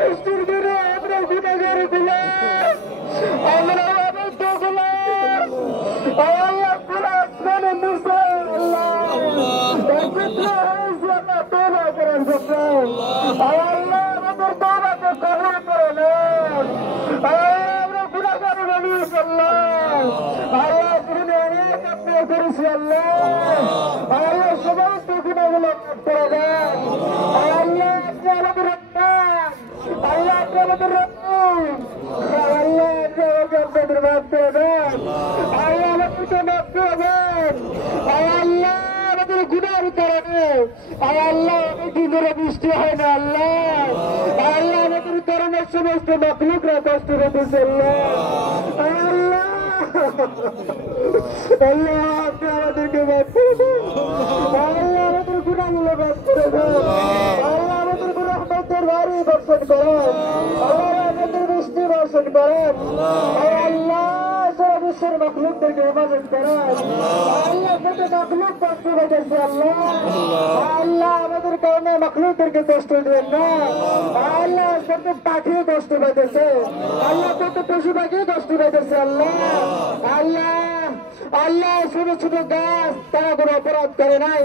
বৃষ্টির দিনে আমরা গুণাগার দিলাম, আমরা আবদ্ধ দিলাম। আল্লাহ পুরো আসমানে মুসা আল্লাহ একত্র হয়েছে আল্লাহ তওবা করার জন্য। আল্লাহ আমাদের তওবাকে কবুল করে নেন। আমরা গুণাগার মানুষ আল্লাহ। আল্লাহ জীবনে অনেক আপনি করেছি আল্লাহ। আল্লাহ সমস্ত গুণাগুলো মাফ করে দেন। আল্লাহ আপনি আমাদের রক্ষান, আল্লাহ আপনি আমাদের রক্ষণ, আল্লাহ আপনি আমাকে আপনাদের মাফ করে দেন। আল্লাহ আমাদেরকে মাফ করে দেন। আল্লাহ আমাদের গুণার কারণে আল্লাহ অনেকদিন ধরে বৃষ্টি হয় না আল্লাহ। আল্লাহ আমাদের কারণে সমস্ত মাখলুকরা কষ্ট পেতেছে আল্লাহ। আল্লাহ আল্লাহ আপনি আমাদেরকে মাফ করে দেন। আল্লাহ আমাদের গুণাগুলো মাফ করে দেন। আল্লাহ আমাদের রহমতের বাড়ি বর্ষণ করেন। আল্লাহ আমাদের বৃষ্টি বর্ষণ করেন। আল্লাহ সারা বিশ্বের মাখলুকদেরকে হেফাজত করেন। আল্লাহ কত মাখলুক কষ্ট পেতেছে আল্লাহ। আল্লাহ আমাদের কারণে মাখলুকদেরকে কষ্ট দেন না। আল্লাহ কত পাখি কষ্ট পেতেছে, আল্লাহ কত পশু পাখি কষ্ট পেতেছে আল্লাহ। আল্লাহ আল্লাহ ছোট ছোট গাছ তারা কোনো অপরাধ করে নাই।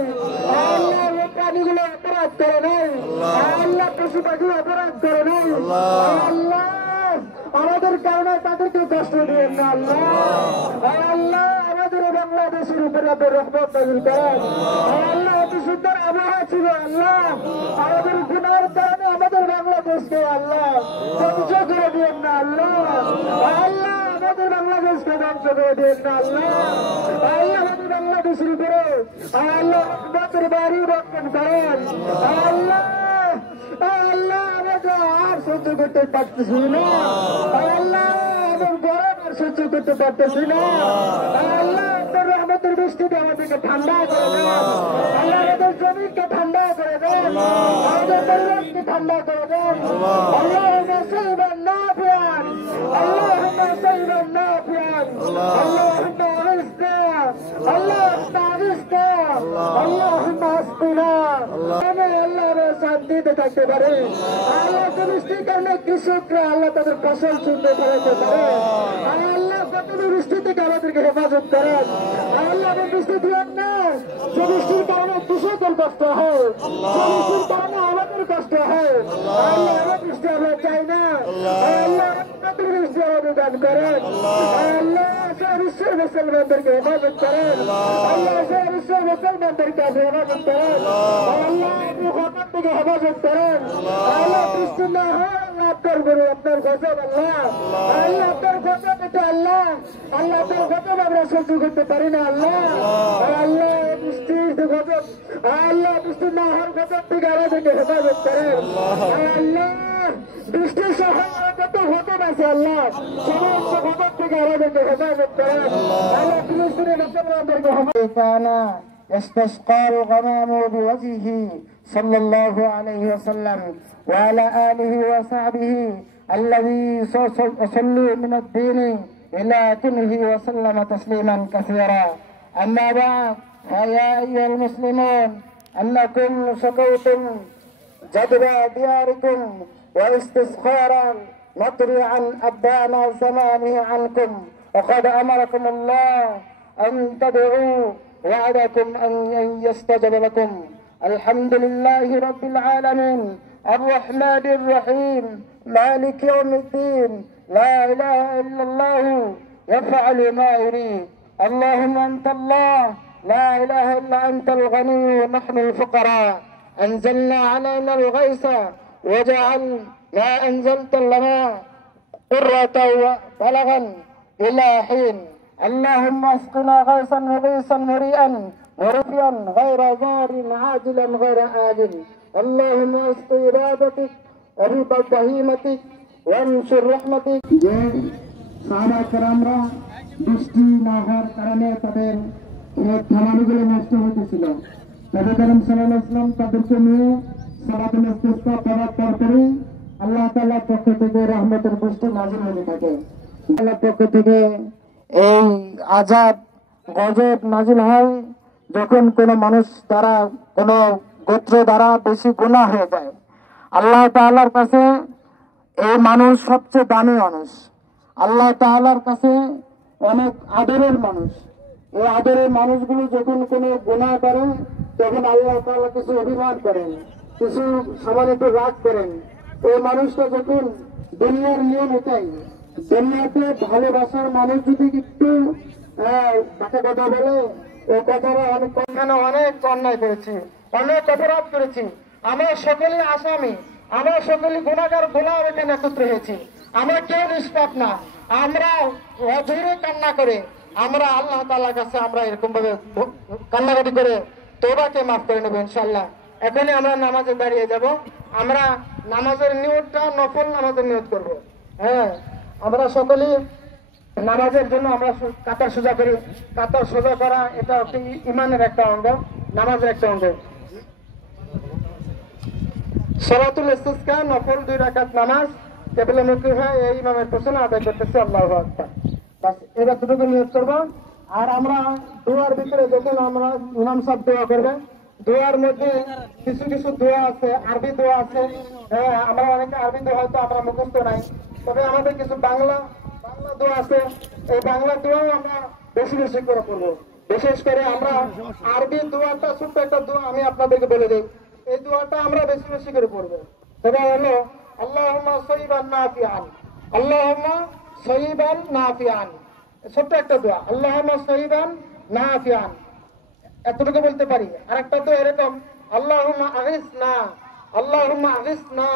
আল্লাহ প্রাণীগুলো অপরাধ করে নাই। আল্লাহ পশু পাখি অপরাধ করে নাই। আল্লাহ আমাদের কারণে তাদেরকে কষ্ট দিয়েন না আল্লাহ। আল্লাহ আমাদের বাংলাদেশের উপরে আপনার রহমত নাযিল করেন। আল্লাহ এত সুন্দর আবহাওয়া ছিল আল্লাহ, আমাদের গুনার কারণে আমাদের বাংলাদেশকে আল্লাহ ধ্বংস করে দিয়েন না আল্লাহ। আল্লাহ আমাদের বাংলাদেশকে ধ্বংস করে দিয়েন না আল্লাহ। আল্লাহ আমাদের বাংলাদেশের উপরে আল্লাহ রহমতের বাড়ি বর্ষণ করেন। আল্লাহ আল্লাহ আমাকে আর সহ্য করতে পারতেছি না। আল্লাহ আমার গরম আর সহ্য করতে পারতেছি না। আল্লাহ আপনার রহমতের বৃষ্টিতে আমাদেরকে ঠান্ডা করে দেন। আল্লাহ আমাদের জমিকে ঠান্ডা করে দেন, আমাদের পরিবেশকে ঠান্ডা করে দেন। আল্লাহ সাইবান নাফিয়ান, আল্লাহ সাইবান নাফিয়ান, আল্লাহ আরিসনা, আল্লাহ আরিসনা, আল্লাহ আসকুনা। আল্লাহ শান্তিতে থাকতে পারে। আল্লাহ বৃষ্টির কারণে কৃষকরা আল্লাহ তাদের ফসল সুন্দর করাতে পারে। আল্লাহ কত বৃষ্টি থেকে আমাদেরকে হেফাজত করেন। আল্লাহ বৃষ্টি দিয়েন না, যে বৃষ্টির কারণে কৃষকের কষ্ট হয়, যে বৃষ্টির কারণে আমাদের কষ্ট হয়। আল্লাহ আমার বৃষ্টি আমরা চাই না। আল্লাহ আমাদের বৃষ্টি আমাদের দান করেন। আল্লাহ সারা বিশ্বের মুসলমানদেরকে হেফাজত করেন। আল্লাহ সারা বিশ্বের মুসলমানদেরকে আপনি হেফাজত করেন। আল্লাহ আপনি হঠাৎ থেকে হেফাজত করেন। আল্লাহ বৃষ্টি না হয় আল্লাহ আপনার গুরু আপনার গজব আল্লাহ। আল্লাহ আপনার গজব এটা আল্লাহ। আল্লাহ আপনার গজব আমরা সহ্য করতে পারি না আল্লাহ। আল্লাহ বৃষ্টির গজব, আল্লাহ বৃষ্টি না হওয়ার গজব থেকে আমাদেরকে হেফাজত করেন। আল্লাহ বৃষ্টির সহ যত গজব আছে আল্লাহ সমস্ত গজব থেকে আমাদেরকে হেফাজত করেন। আল্লাহ ফিলিস্তিনের মুসলমানদেরকে استسقى الغمام بوجهه صلى الله عليه وسلم وعلى آله وصحبه الذي صلوا من الدين إلى كله وسلم تسليما كثيرا. أما بعد فيا أيها المسلمون أنكم شكوتم جدب دياركم واستسخارا مطرعا أبدان زمانه عنكم، وقد أمركم الله أن تدعوا وعدكم أن يستجب لكم. الحمد لله رب العالمين الرحمن الرحيم مالك يوم الدين، لا إله إلا الله يفعل ما يريد. اللهم أنت الله لا إله إلا أنت الغني ونحن الفقراء. أنزلنا علينا الغيث وجعل ما أنزلت لنا قرة بلغا إلى حين. اللهم اسقنا غيثا مغيثا مريئا مرفيا غير ضار عاجلا غير آجل. اللهم اسق عبادتك ورب بهيمتك وانشر رحمتك. সাহাবা কেরামরা বৃষ্টি না হওয়ার কারণে তাদের খামারগুলো নষ্ট হতেছিল। নবী করিম সাল্লাল্লাহু আলাইহি ওয়াসাল্লাম তাদেরকে নিয়ে সালাতুল ইস্তিসকা করার পরপরই আল্লাহ তাআলার পক্ষ থেকে রহমতের বৃষ্টি নাযিল হতে থাকে। আল্লাহর পক্ষ থেকে এই আযাব গজব নাযিল হয় যখন কোনো মানুষ দ্বারা কোনো গোত্র দ্বারা বেশি গুনাহ হয়ে যায়। আল্লাহ তাআলার কাছে এই মানুষ সবচেয়ে দামি মানুষ, আল্লাহ তাআলার কাছে অনেক আদরের মানুষ। এই আদরের মানুষগুলো যখন কোনো গুনাহ করে তখন আল্লাহ তাআলা কিছু অভিমান করেন, কিছু সমান একটু রাগ করেন। এই মানুষটা যখন দুনিয়ার নিয়ম এটাই, দুনিয়াতে ভালোবাসার মানুষ যদি একটু বাঁকা কথা বলে, ও কথাটা অনেক অন্যায় করেছি, অনেক অপরাধ করেছি, আমরা সকলেই আসামি, আমরা সকলে গুনাহগার, গুনাহ এখানে একত্র হয়েছি, আমরা কেউ নিষ্পাপ না। আমরা অধৈর্য কান্না করে আমরা আল্লাহ তাআলার কাছে আমরা এরকম ভাবে কান্নাকাটি করে তওবাকে মাফ করে নেব ইনশাআল্লাহ। এখনই আমরা নামাজে দাঁড়িয়ে যাব। আমরা নামাজের নিয়তটা নফল নামাজের নিয়ত করব। হ্যাঁ, আমরা সকলেই নামাজের জন্য আমরা কাতার সোজা করি। কাতার সোজা করা এটা ইমানের একটা অঙ্গ, নামাজের একটা অঙ্গ। সালাতুল ইস্তিসকা নফল 2 রাকাত নামাজ কেবলে মুখী হয় এই ইমামের পেছনে আদায় করতেছে। আল্লাহু আকবার। বাস এবার দুটোকে নিয়ত করব। আর আমরা দোয়ার ভিতরে যখন আমরা ইমাম সাহেব দোয়া করবে, দোয়ার মধ্যে কিছু কিছু দোয়া আছে, আরবি দোয়া আছে। হ্যাঁ, আমরা অনেকে আরবি দোয়া হয়তো আমরা মুখস্থ নাই, তবে আমাদের কিছু বাংলা দোয়া আছে। এই বাংলা দোয়াও আমরা বেশি বেশি করে পড়বো। বিশেষ করে আমরা আরবি দোয়াটা, ছোট্ট একটা দোয়া আমি আপনাদেরকে বলে দিই, এই দোয়াটা আমরা বেশি বেশি করে পড়বো। সেটা হলো আল্লাহুম্মা সয়িবান নাফিআন, আল্লাহুম্মা সয়িবান নাফিআন। ছোট্ট একটা দোয়া, আল্লাহুম্মা সয়িবান নাফিআন, এতটুকু বলতে পারি। আর একটা তো এরকম, আল্লাহুম্মা আগিসনা, আল্লাহুম্মা আগিসনা।